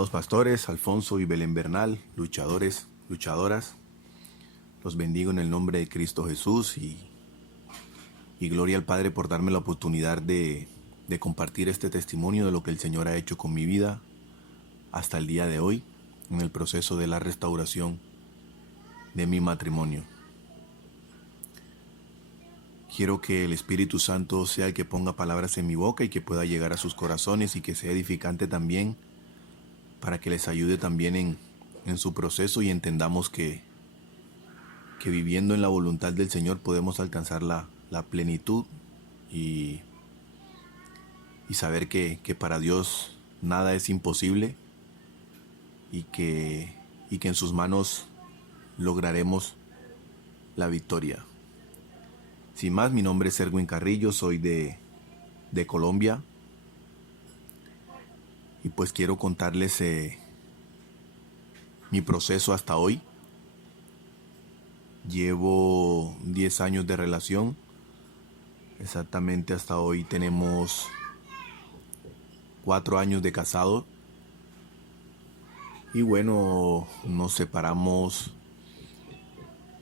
Amados pastores, Alfonso y Belén Bernal, luchadores, luchadoras, los bendigo en el nombre de Cristo Jesús y gloria al Padre por darme la oportunidad de compartir este testimonio de lo que el Señor ha hecho con mi vida hasta el día de hoy en el proceso de la restauración de mi matrimonio. Quiero que el Espíritu Santo sea el que ponga palabras en mi boca y que pueda llegar a sus corazones y que sea edificante también para que les ayude también en su proceso y entendamos que viviendo en la voluntad del Señor podemos alcanzar la plenitud y saber que para Dios nada es imposible y que en sus manos lograremos la victoria. Sin más, mi nombre es Erwin Carrillo, soy de Colombia y pues quiero contarles mi proceso hasta hoy. Llevo 10 años de relación, exactamente hasta hoy tenemos 4 años de casado y bueno, nos separamos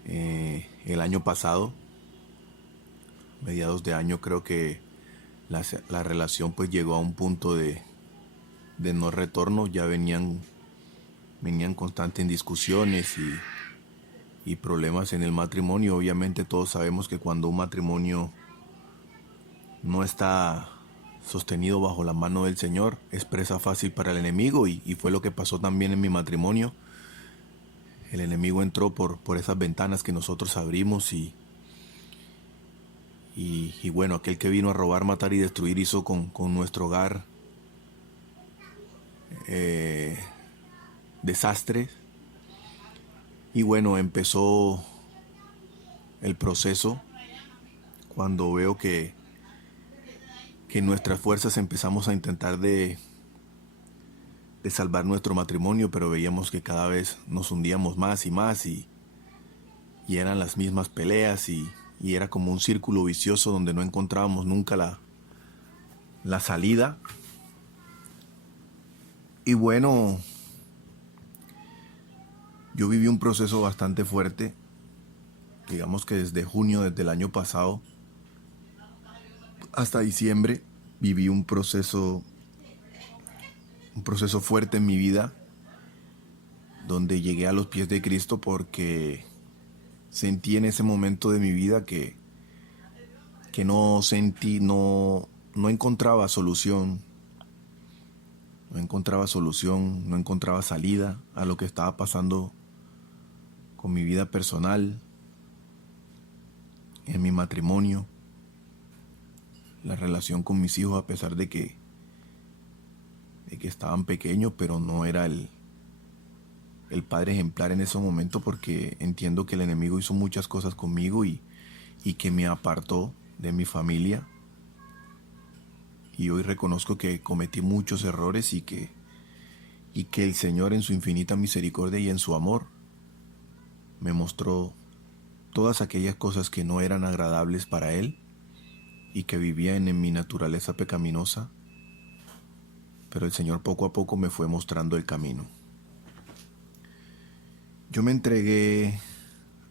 el año pasado, mediados de año. Creo que la relación pues llegó a un punto de no retorno. Ya venían constantes discusiones y problemas en el matrimonio. Obviamente todos sabemos que cuando un matrimonio no está sostenido bajo la mano del Señor, es presa fácil para el enemigo y fue lo que pasó también en mi matrimonio. El enemigo entró por esas ventanas que nosotros abrimos y bueno, aquel que vino a robar, matar y destruir hizo con nuestro hogar desastres. Y bueno, empezó el proceso cuando veo que nuestras fuerzas empezamos a intentar de salvar nuestro matrimonio, pero veíamos que cada vez nos hundíamos más y más y eran las mismas peleas y era como un círculo vicioso donde no encontrábamos nunca la salida. Y bueno, yo viví un proceso bastante fuerte, digamos que desde junio, desde el año pasado hasta diciembre, viví un proceso fuerte en mi vida, donde llegué a los pies de Cristo porque sentí en ese momento de mi vida que no encontraba solución, no encontraba salida a lo que estaba pasando con mi vida personal, en mi matrimonio, la relación con mis hijos, a pesar de que estaban pequeños, pero no era el padre ejemplar en ese momento, porque entiendo que el enemigo hizo muchas cosas conmigo y que me apartó de mi familia. Y hoy reconozco que cometí muchos errores y que el Señor en su infinita misericordia y en su amor me mostró todas aquellas cosas que no eran agradables para Él y que vivían en mi naturaleza pecaminosa. Pero el Señor poco a poco me fue mostrando el camino. Yo me entregué,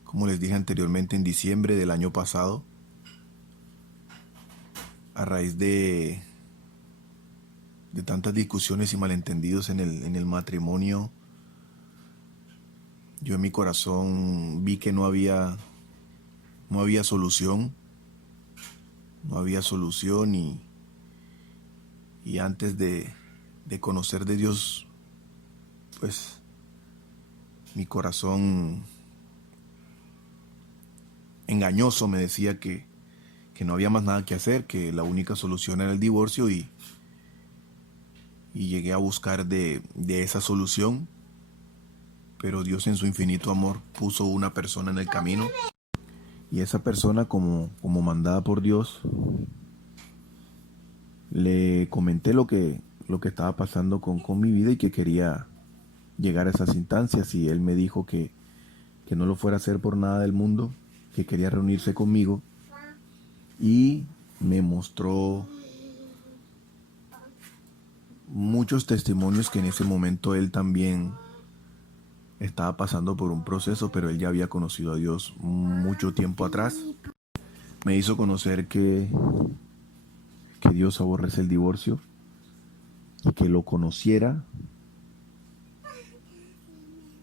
como les dije anteriormente, en diciembre del año pasado, a raíz de tantas discusiones y malentendidos en el matrimonio. Yo en mi corazón vi que no había solución. No había solución y antes de conocer de Dios, pues mi corazón engañoso me decía que no había más nada que hacer, que la única solución era el divorcio y llegué a buscar de esa solución, pero Dios en su infinito amor puso una persona en el camino y esa persona, como mandada por Dios, le comenté lo que estaba pasando con mi vida y que quería llegar a esas instancias, y él me dijo que no lo fuera a hacer por nada del mundo, que quería reunirse conmigo y me mostró muchos testimonios que en ese momento él también estaba pasando por un proceso, pero él ya había conocido a Dios mucho tiempo atrás. Me hizo conocer que Dios aborrece el divorcio y que lo conociera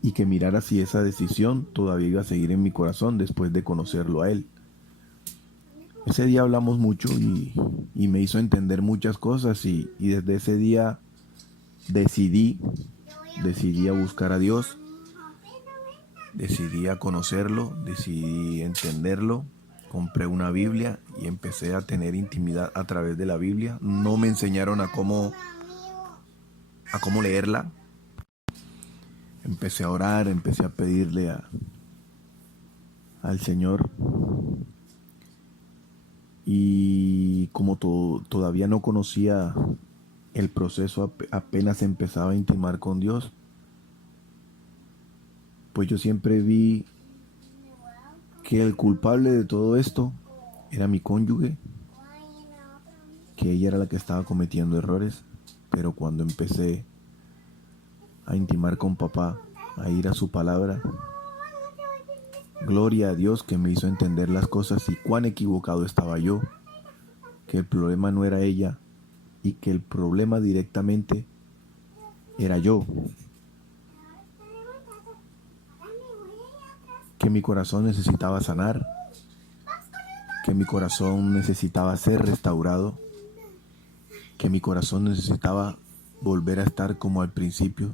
y que mirara si esa decisión todavía iba a seguir en mi corazón después de conocerlo a él. Ese día hablamos mucho y me hizo entender muchas cosas y desde ese día decidí a buscar a Dios, decidí a conocerlo, decidí entenderlo. Compré una Biblia y empecé a tener intimidad a través de la Biblia. No me enseñaron a cómo leerla. Empecé a orar, empecé a pedirle al Señor. Y como todavía no conocía el proceso, apenas empezaba a intimar con Dios, pues yo siempre vi que el culpable de todo esto era mi cónyuge, que ella era la que estaba cometiendo errores. Pero cuando empecé a intimar con papá, a ir a su palabra, gloria a Dios que me hizo entender las cosas y cuán equivocado estaba yo, que el problema no era ella y que el problema directamente era yo, que mi corazón necesitaba sanar, que mi corazón necesitaba ser restaurado, que mi corazón necesitaba volver a estar como al principio,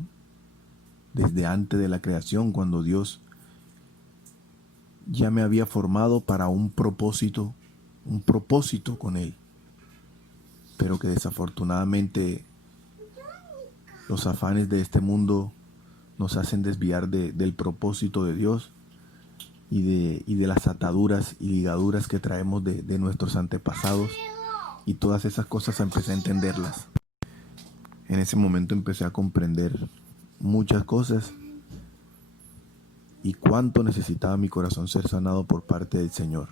desde antes de la creación, cuando Dios ya me había formado para un propósito con Él, pero que desafortunadamente los afanes de este mundo nos hacen desviar del propósito de Dios y de las ataduras y ligaduras que traemos de nuestros antepasados, y todas esas cosas empecé a entenderlas. En ese momento empecé a comprender muchas cosas y cuánto necesitaba mi corazón ser sanado por parte del Señor.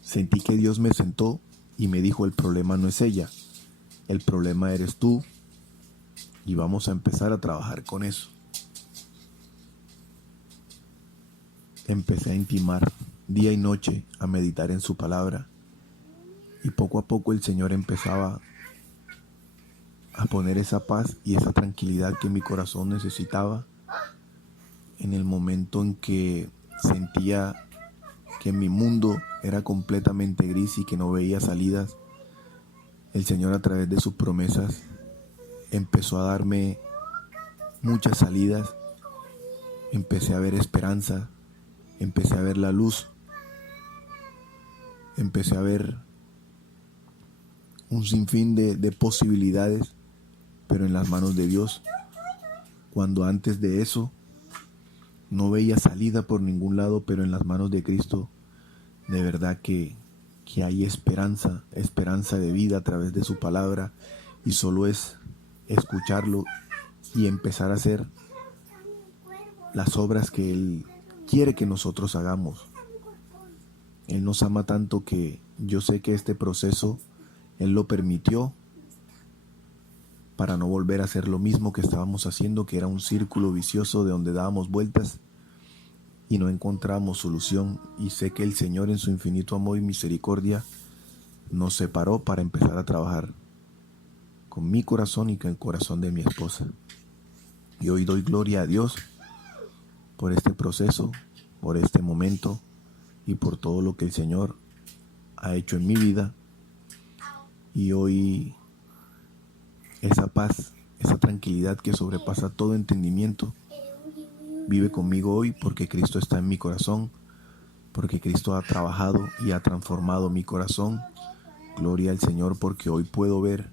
Sentí que Dios me sentó y me dijo: el problema no es ella, el problema eres tú, y vamos a empezar a trabajar con eso. Empecé a intimar día y noche, a meditar en su palabra, y poco a poco el Señor empezaba a poner esa paz y esa tranquilidad que mi corazón necesitaba en el momento en que sentía que mi mundo era completamente gris y que no veía salidas. El Señor, a través de sus promesas, empezó a darme muchas salidas. Empecé a ver esperanza, empecé a ver la luz, empecé a ver un sinfín de posibilidades, pero en las manos de Dios. Cuando antes de eso no veía salida por ningún lado, pero en las manos de Cristo, de verdad que hay esperanza de vida a través de su palabra, y solo es escucharlo y empezar a hacer las obras que Él quiere que nosotros hagamos. Él nos ama tanto que yo sé que este proceso Él lo permitió para no volver a hacer lo mismo que estábamos haciendo, que era un círculo vicioso de donde dábamos vueltas y no encontramos solución. Y sé que el Señor, en su infinito amor y misericordia, nos separó para empezar a trabajar con mi corazón y con el corazón de mi esposa. Y hoy doy gloria a Dios por este proceso, por este momento y por todo lo que el Señor ha hecho en mi vida. Y hoy esa paz, esa tranquilidad que sobrepasa todo entendimiento, vive conmigo hoy, porque Cristo está en mi corazón, porque Cristo ha trabajado y ha transformado mi corazón. Gloria al Señor, porque hoy puedo ver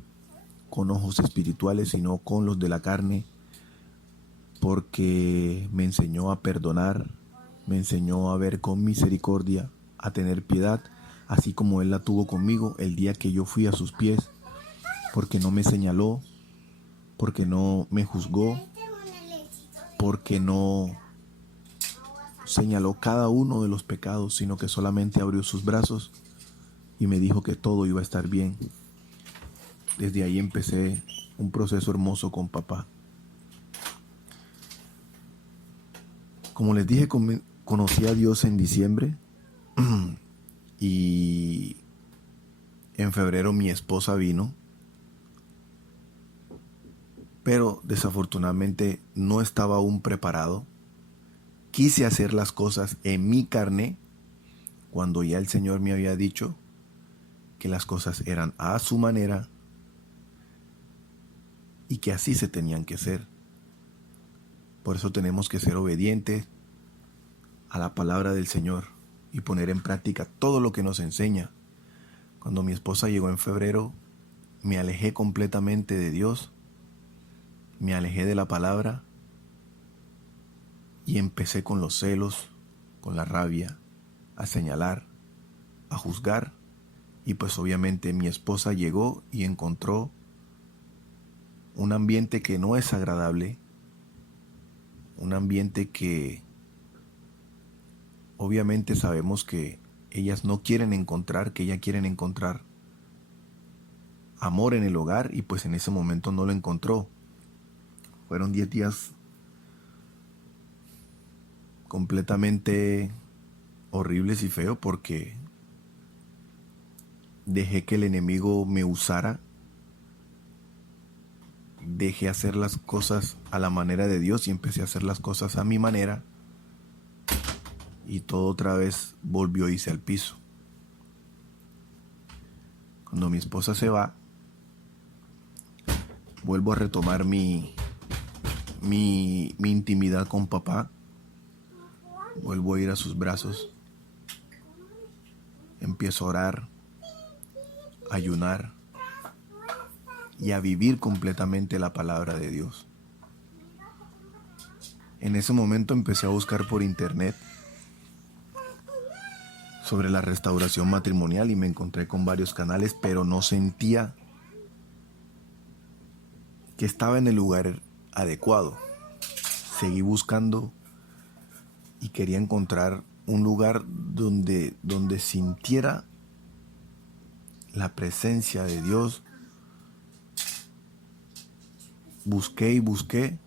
con ojos espirituales y no con los de la carne, porque me enseñó a perdonar, me enseñó a ver con misericordia, a tener piedad, así como Él la tuvo conmigo el día que yo fui a sus pies, porque no me señaló, porque no me juzgó, porque no señaló cada uno de los pecados, sino que solamente abrió sus brazos y me dijo que todo iba a estar bien. Desde ahí empecé un proceso hermoso con papá. Como les dije, conocí a Dios en diciembre y en febrero mi esposa vino, pero desafortunadamente no estaba aún preparado. Quise hacer las cosas en mi carne cuando ya el Señor me había dicho que las cosas eran a su manera y que así se tenían que hacer. Por eso tenemos que ser obedientes a la palabra del Señor y poner en práctica todo lo que nos enseña. Cuando mi esposa llegó en febrero, me alejé completamente de Dios, me alejé de la palabra y empecé con los celos, con la rabia, a señalar, a juzgar. Y pues obviamente mi esposa llegó y encontró un ambiente que no es agradable, un ambiente que obviamente sabemos que ellas no quieren encontrar, que ellas quieren encontrar amor en el hogar, y pues en ese momento no lo encontró. Fueron 10 días completamente horribles y feos porque dejé que el enemigo me usara, dejé hacer las cosas a la manera de Dios y empecé a hacer las cosas a mi manera, y todo otra vez volvió a irse al piso. Cuando mi esposa se va, vuelvo a retomar mi intimidad con papá, vuelvo a ir a sus brazos, empiezo a orar, a ayunar y a vivir completamente la palabra de Dios. En ese momento empecé a buscar por internet sobre la restauración matrimonial y me encontré con varios canales, pero no sentía que estaba en el lugar adecuado. Seguí buscando y quería encontrar un lugar donde sintiera la presencia de Dios. Busqué y busqué.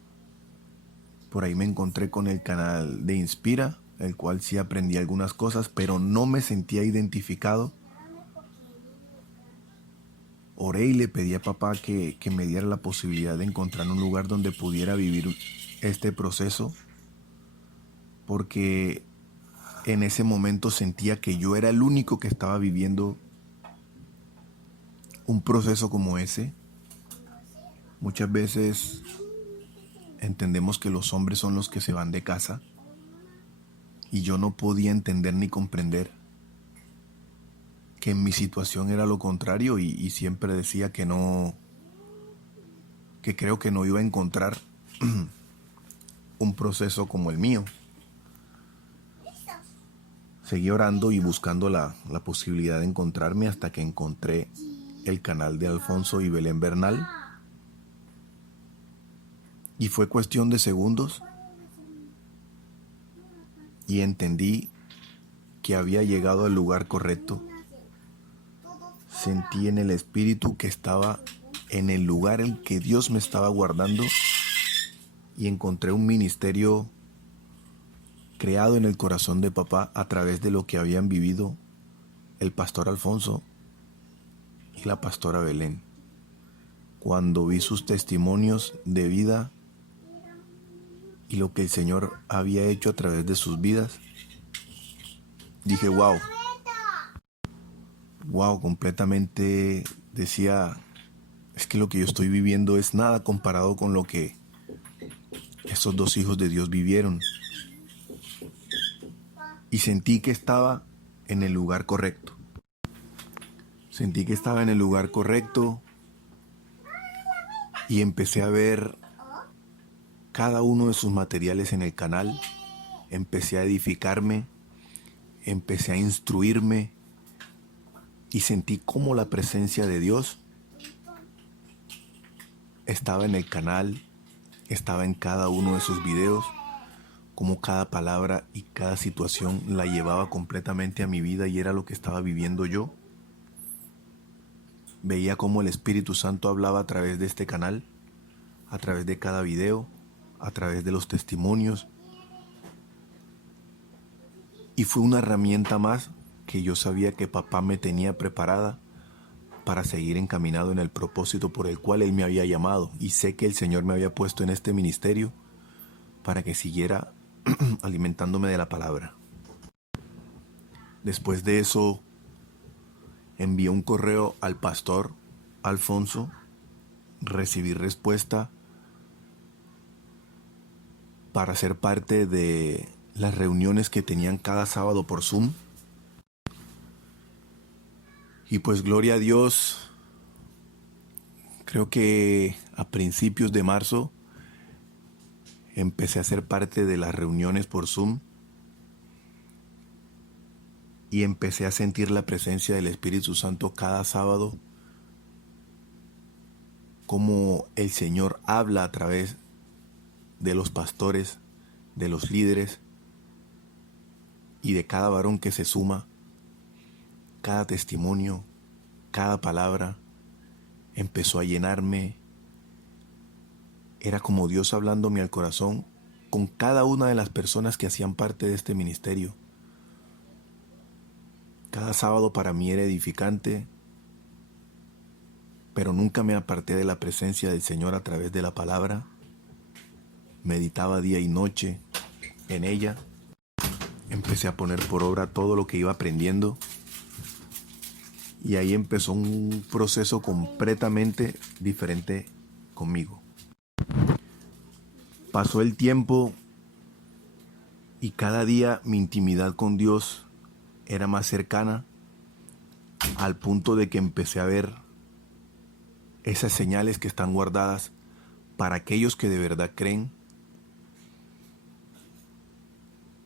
Por ahí me encontré con el canal de Inspira, el cual sí aprendí algunas cosas, pero no me sentía identificado. Oré y le pedí a papá que me diera la posibilidad de encontrar un lugar donde pudiera vivir este proceso, porque en ese momento sentía que yo era el único que estaba viviendo un proceso como ese. Muchas veces entendemos que los hombres son los que se van de casa, y yo no podía entender ni comprender que en mi situación era lo contrario, y siempre decía que no, que creo que no iba a encontrar un proceso como el mío. Seguí orando y buscando la posibilidad de encontrarme hasta que encontré el canal de Alfonso y Belén Bernal. Y fue cuestión de segundos y entendí que había llegado al lugar correcto. Sentí en el espíritu que estaba en el lugar en que Dios me estaba guardando, y encontré un ministerio creado en el corazón de papá a través de lo que habían vivido el pastor Alfonso y la pastora Belén. Cuando vi sus testimonios de vida y lo que el Señor había hecho a través de sus vidas, dije wow, completamente decía, es que lo que yo estoy viviendo es nada comparado con lo que estos dos hijos de Dios vivieron. Y sentí que estaba en el lugar correcto. Sentí que estaba en el lugar correcto y empecé a ver cada uno de sus materiales en el canal. Empecé a edificarme, empecé a instruirme y sentí cómo la presencia de Dios estaba en el canal, estaba en cada uno de sus videos, como cada palabra y cada situación la llevaba completamente a mi vida y era lo que estaba viviendo yo. veía cómo el Espíritu Santo hablaba a través de este canal, a través de cada video, a través de los testimonios. Y fue una herramienta más que yo sabía que papá me tenía preparada para seguir encaminado en el propósito por el cual Él me había llamado. Y sé que el Señor me había puesto en este ministerio para que siguiera alimentándome de la palabra. Después de eso, envié un correo al pastor Alfonso, recibí respuesta para ser parte de las reuniones que tenían cada sábado por Zoom. Y pues gloria a Dios, creo que a principios de marzo empecé a ser parte de las reuniones por Zoom y empecé a sentir la presencia del Espíritu Santo cada sábado, como el Señor habla a través de los pastores, de los líderes y de cada varón que se suma. Cada testimonio, cada palabra empezó a llenarme. Era como Dios hablándome al corazón con cada una de las personas que hacían parte de este ministerio. Cada sábado para mí era edificante, pero nunca me aparté de la presencia del Señor a través de la palabra. Meditaba día y noche en ella. Empecé a poner por obra todo lo que iba aprendiendo. Y ahí empezó un proceso completamente diferente conmigo. Pasó el tiempo y cada día mi intimidad con Dios era más cercana, al punto de que empecé a ver esas señales que están guardadas para aquellos que de verdad creen.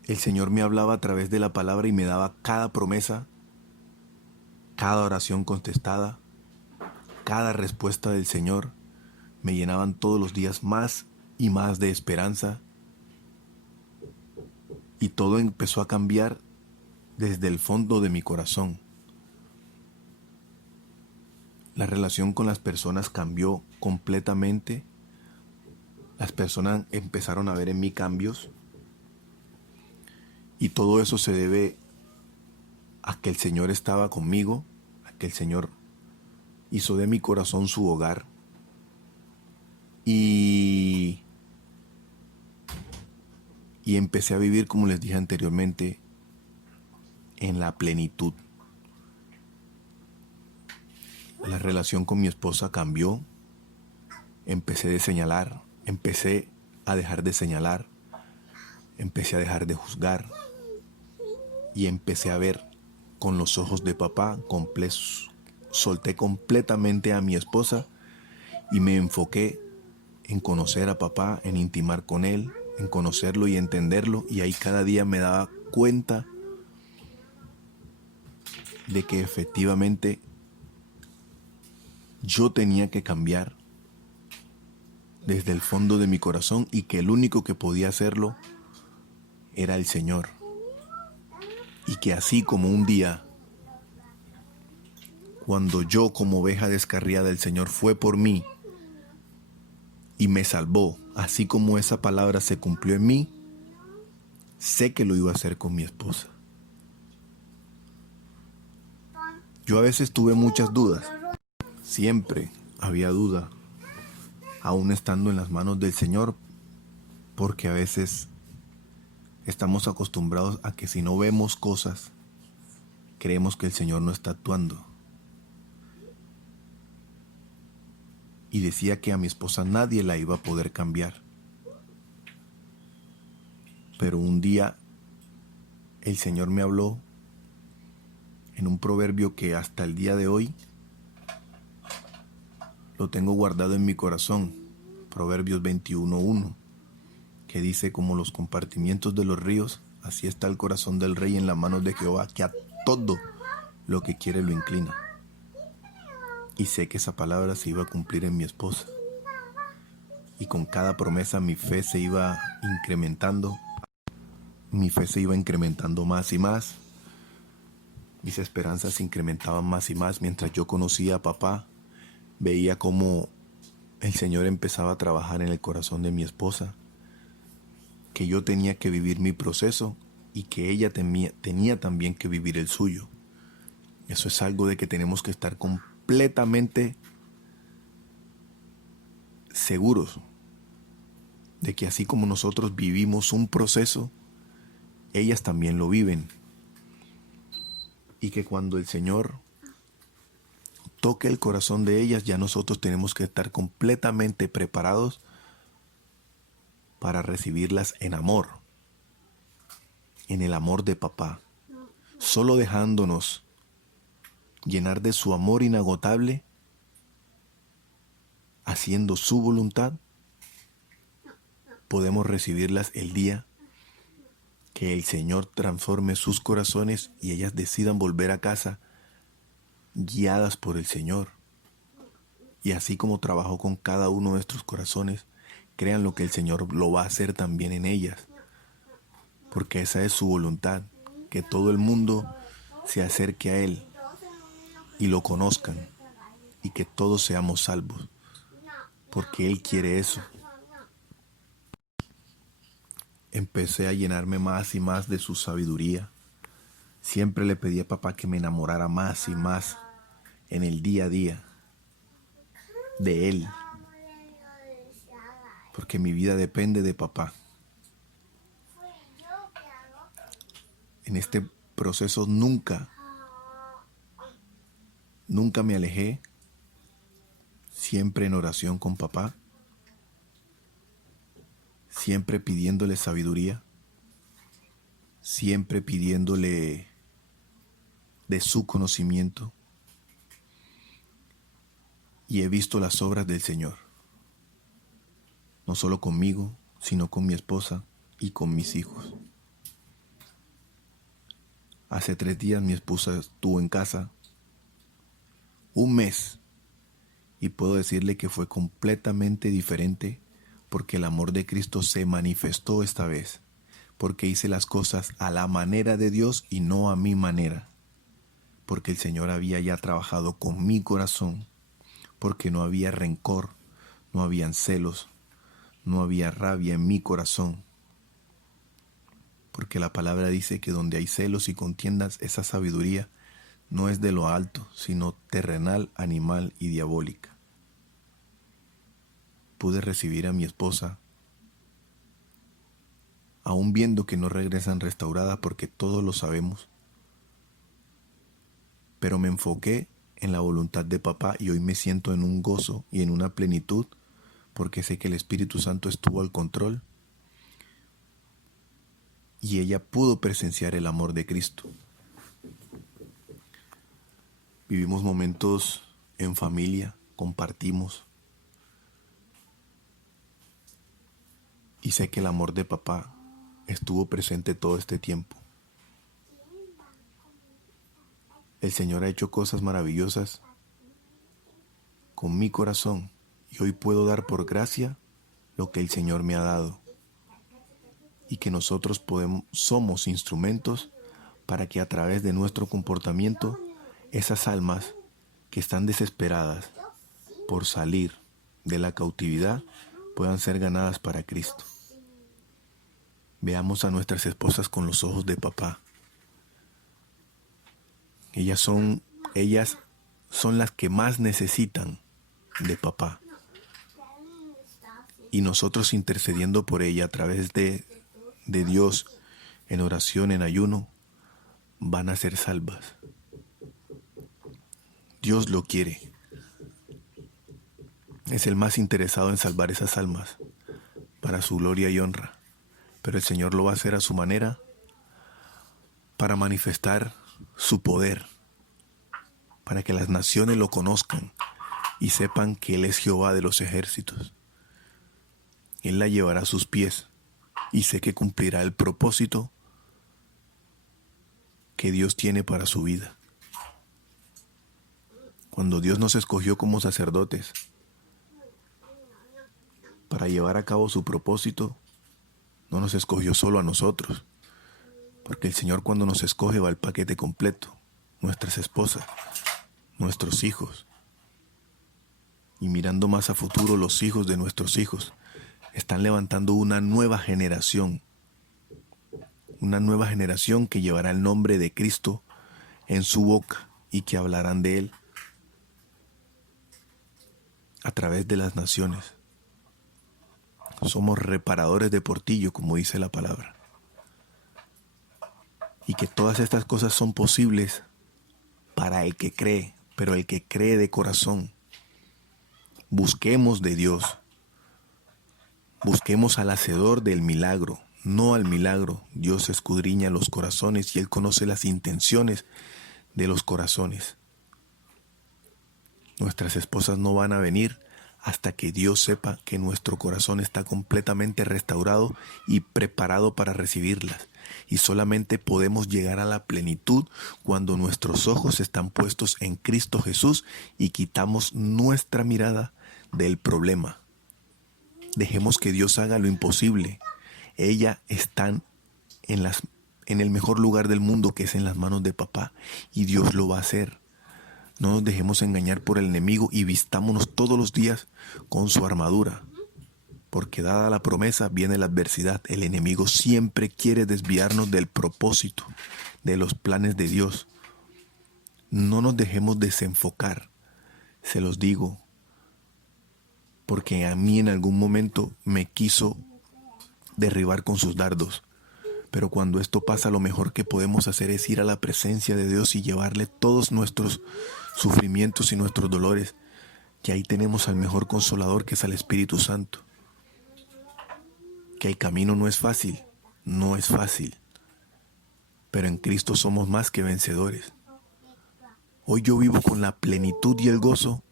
El Señor me hablaba a través de la palabra y me daba cada promesa, cada oración contestada, cada respuesta del Señor. Me llenaban todos los días más y más de esperanza. Y todo empezó a cambiar desde el fondo de mi corazón. La relación con las personas cambió completamente. Las personas empezaron a ver en mí cambios. Y todo eso se debe a que el Señor estaba conmigo, a que el Señor hizo de mi corazón su hogar. Y empecé a vivir, como les dije anteriormente, en la plenitud. La relación con mi esposa cambió. Empecé a dejar de señalar. Empecé a dejar de juzgar. Y empecé a ver con los ojos de papá. Solté completamente a mi esposa y me enfoqué en conocer a papá, en intimar con él, en conocerlo y entenderlo. Y ahí cada día me daba cuenta de que efectivamente yo tenía que cambiar desde el fondo de mi corazón y que el único que podía hacerlo era el Señor. Y que así como un día, cuando yo como oveja descarriada, el Señor fue por mí y me salvó, así como esa palabra se cumplió en mí, sé que lo iba a hacer con mi esposa. Yo a veces tuve muchas dudas. Siempre había duda, aún estando en las manos del Señor, porque a veces estamos acostumbrados a que si no vemos cosas, creemos que el Señor no está actuando. Y decía que a mi esposa nadie la iba a poder cambiar. Pero un día el Señor me habló en un proverbio que hasta el día de hoy lo tengo guardado en mi corazón, Proverbios 21:1, que dice: como los compartimientos de los ríos, así está el corazón del rey en las manos de Jehová, que a todo lo que quiere lo inclina. Y sé que esa palabra se iba a cumplir en mi esposa. Y con cada promesa mi fe se iba incrementando. Mi fe se iba incrementando más y más. Mis esperanzas se incrementaban más y más mientras yo conocía a papá veía cómo el Señor empezaba a trabajar en el corazón de mi esposa, que yo tenía que vivir mi proceso y que ella tenía también que vivir el suyo. Eso es algo de que tenemos que estar completamente seguros de que así como nosotros vivimos un proceso, ellas también lo viven. Y que cuando el Señor toque el corazón de ellas, ya nosotros tenemos que estar completamente preparados para recibirlas en amor, en el amor de papá, solo dejándonos llenar de su amor inagotable, haciendo su voluntad, podemos recibirlas el día que el Señor transforme sus corazones y ellas decidan volver a casa guiadas por el Señor. Y así como trabajó con cada uno de nuestros corazones, crean lo que el Señor lo va a hacer también en ellas. Porque esa es su voluntad, que todo el mundo se acerque a Él y lo conozcan y que todos seamos salvos. Porque Él quiere eso. Empecé a llenarme más y más de su sabiduría. Siempre le pedí a papá que me enamorara más y más en el día a día de Él. Porque mi vida depende de papá. En este proceso nunca me alejé. Siempre en oración con papá. Siempre pidiéndole sabiduría. Siempre pidiéndole de su conocimiento. Y he visto las obras del Señor. No solo conmigo, sino con mi esposa y con mis hijos. Hace 3 días mi esposa estuvo en casa 1 mes y puedo decirle que fue completamente diferente porque el amor de Cristo se manifestó esta vez, porque hice las cosas a la manera de Dios y no a mi manera, porque el Señor había ya trabajado con mi corazón, porque no había rencor, no habían celos, no había rabia en mi corazón. Porque la palabra dice que donde hay celos y contiendas, esa sabiduría no es de lo alto, sino terrenal, animal y diabólica. Pude recibir a mi esposa, aún viendo que no regresan restaurada porque todos lo sabemos. Pero me enfoqué en la voluntad de papá y hoy me siento en un gozo y en una plenitud porque sé que el Espíritu Santo estuvo al control. Y ella pudo presenciar el amor de Cristo. Vivimos momentos en familia, compartimos. Y sé que el amor de papá estuvo presente todo este tiempo. El Señor ha hecho cosas maravillosas con mi corazón y hoy puedo dar por gracia lo que el Señor me ha dado. Y que nosotros somos instrumentos para que a través de nuestro comportamiento esas almas que están desesperadas por salir de la cautividad puedan ser ganadas para Cristo. Veamos a nuestras esposas con los ojos de papá. Ellas son las que más necesitan de papá. Y nosotros intercediendo por ella a través de Dios en oración, en ayuno, van a ser salvas. Dios lo quiere. Es el más interesado en salvar esas almas para su gloria y honra. Pero el Señor lo va a hacer a su manera para manifestar su poder, para que las naciones lo conozcan y sepan que Él es Jehová de los ejércitos. Él la llevará a sus pies y sé que cumplirá el propósito que Dios tiene para su vida. Cuando Dios nos escogió como sacerdotes para llevar a cabo su propósito, no nos escogió solo a nosotros, porque el Señor cuando nos escoge va el paquete completo, nuestras esposas, nuestros hijos. Y mirando más a futuro, los hijos de nuestros hijos están levantando una nueva generación que llevará el nombre de Cristo en su boca y que hablarán de Él a través de las naciones. Somos reparadores de portillo, como dice la palabra. Y que todas estas cosas son posibles para el que cree, pero el que cree de corazón. Busquemos de Dios. Busquemos al hacedor del milagro, no al milagro. Dios escudriña los corazones y Él conoce las intenciones de los corazones. Nuestras esposas no van a venir hasta que Dios sepa que nuestro corazón está completamente restaurado y preparado para recibirlas. Y solamente podemos llegar a la plenitud cuando nuestros ojos están puestos en Cristo Jesús y quitamos nuestra mirada del problema. Dejemos que Dios haga lo imposible. Ellas están en el mejor lugar del mundo, que es en las manos de papá, y Dios lo va a hacer. No nos dejemos engañar por el enemigo y vistámonos todos los días con su armadura. Porque dada la promesa viene la adversidad. El enemigo siempre quiere desviarnos del propósito, de los planes de Dios. No nos dejemos desenfocar, se los digo, porque a mí en algún momento me quiso derribar con sus dardos. Pero cuando esto pasa, lo mejor que podemos hacer es ir a la presencia de Dios y llevarle todos nuestros sufrimientos y nuestros dolores. Que ahí tenemos al mejor consolador, que es al Espíritu Santo. Que el camino no es fácil, pero en Cristo somos más que vencedores. Hoy yo vivo con la plenitud y el gozo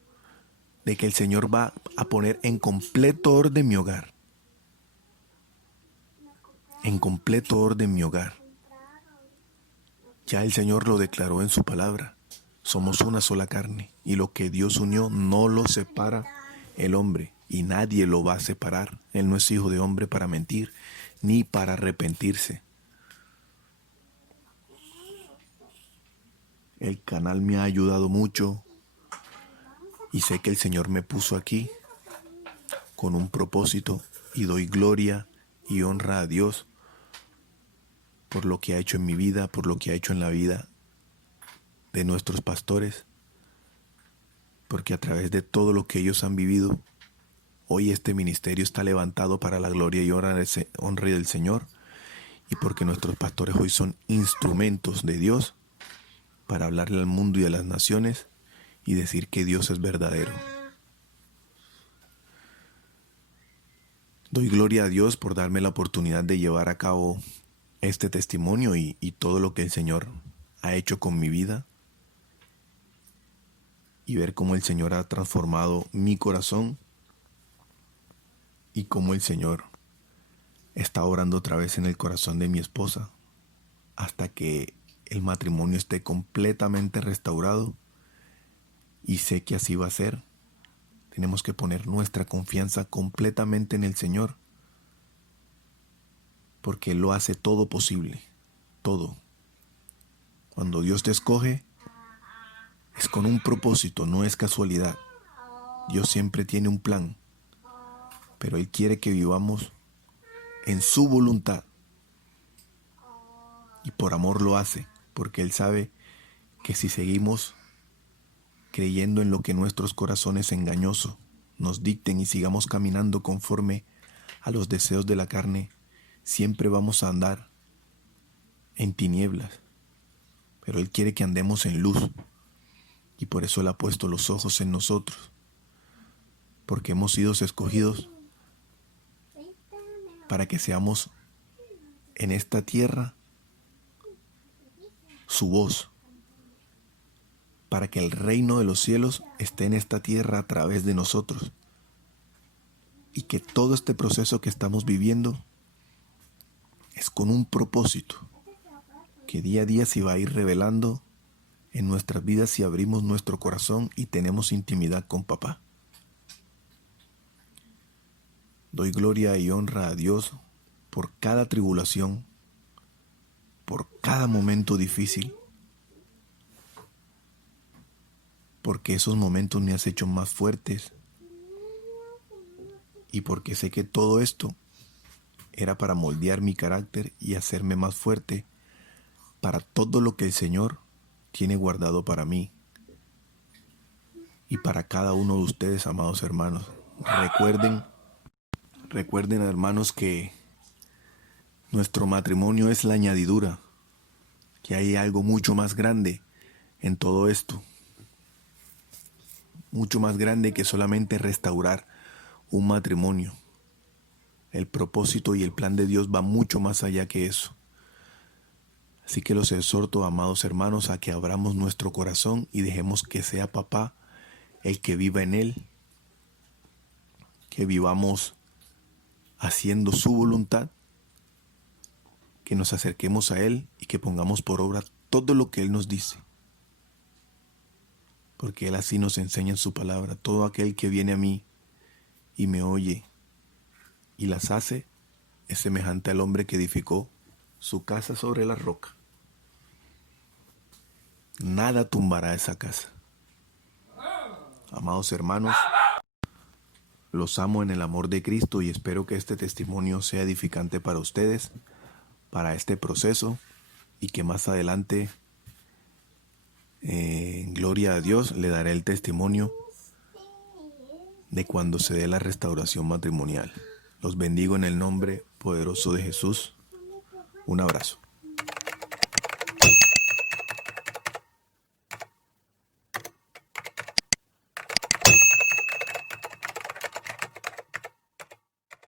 de que el Señor va a poner en completo orden mi hogar. En completo orden mi hogar. Ya el Señor lo declaró en su palabra. Somos una sola carne, y lo que Dios unió no lo separa el hombre, y nadie lo va a separar. Él no es hijo de hombre para mentir, ni para arrepentirse. El canal me ha ayudado mucho, y sé que el Señor me puso aquí con un propósito, y doy gloria y honra a Dios por lo que ha hecho en mi vida, por lo que ha hecho en la vida de nuestros pastores, porque a través de todo lo que ellos han vivido, hoy este ministerio está levantado para la gloria y honra del Señor, y porque nuestros pastores hoy son instrumentos de Dios para hablarle al mundo y a las naciones y decir que Dios es verdadero. Doy gloria a Dios por darme la oportunidad de llevar a cabo este testimonio y todo lo que el Señor ha hecho con mi vida, y ver cómo el Señor ha transformado mi corazón y cómo el Señor está obrando otra vez en el corazón de mi esposa hasta que el matrimonio esté completamente restaurado, y sé que así va a ser. Tenemos que poner nuestra confianza completamente en el Señor, porque Él lo hace todo posible, todo. Cuando Dios te escoge, es con un propósito, no es casualidad. Dios siempre tiene un plan, pero Él quiere que vivamos en su voluntad. Y por amor lo hace, porque Él sabe que si seguimos creyendo en lo que nuestros corazones engañosos nos dicten y sigamos caminando conforme a los deseos de la carne, siempre vamos a andar en tinieblas. Pero Él quiere que andemos en luz. Y por eso Él ha puesto los ojos en nosotros, porque hemos sido escogidos para que seamos en esta tierra su voz, para que el reino de los cielos esté en esta tierra a través de nosotros, y que todo este proceso que estamos viviendo es con un propósito que día a día se va a ir revelando en nuestras vidas si abrimos nuestro corazón y tenemos intimidad con papá. Doy gloria y honra a Dios por cada tribulación, por cada momento difícil, porque esos momentos me has hecho más fuertes, y porque sé que todo esto era para moldear mi carácter y hacerme más fuerte para todo lo que el Señor tiene guardado para mí y para cada uno de ustedes, amados hermanos. Recuerden, hermanos, que nuestro matrimonio es la añadidura, que hay algo mucho más grande en todo esto, mucho más grande que solamente restaurar un matrimonio. El propósito y el plan de Dios va mucho más allá que eso. Así que los exhorto, amados hermanos, a que abramos nuestro corazón y dejemos que sea papá el que viva en él, que vivamos haciendo su voluntad, que nos acerquemos a él y que pongamos por obra todo lo que él nos dice. Porque él así nos enseña en su palabra. Todo aquel que viene a mí y me oye y las hace es semejante al hombre que edificó su casa sobre la roca. Nada tumbará esa casa. Amados hermanos, los amo en el amor de Cristo y espero que este testimonio sea edificante para ustedes, para este proceso, y que más adelante, en gloria a Dios, le daré el testimonio de cuando se dé la restauración matrimonial. Los bendigo en el nombre poderoso de Jesús. Un abrazo.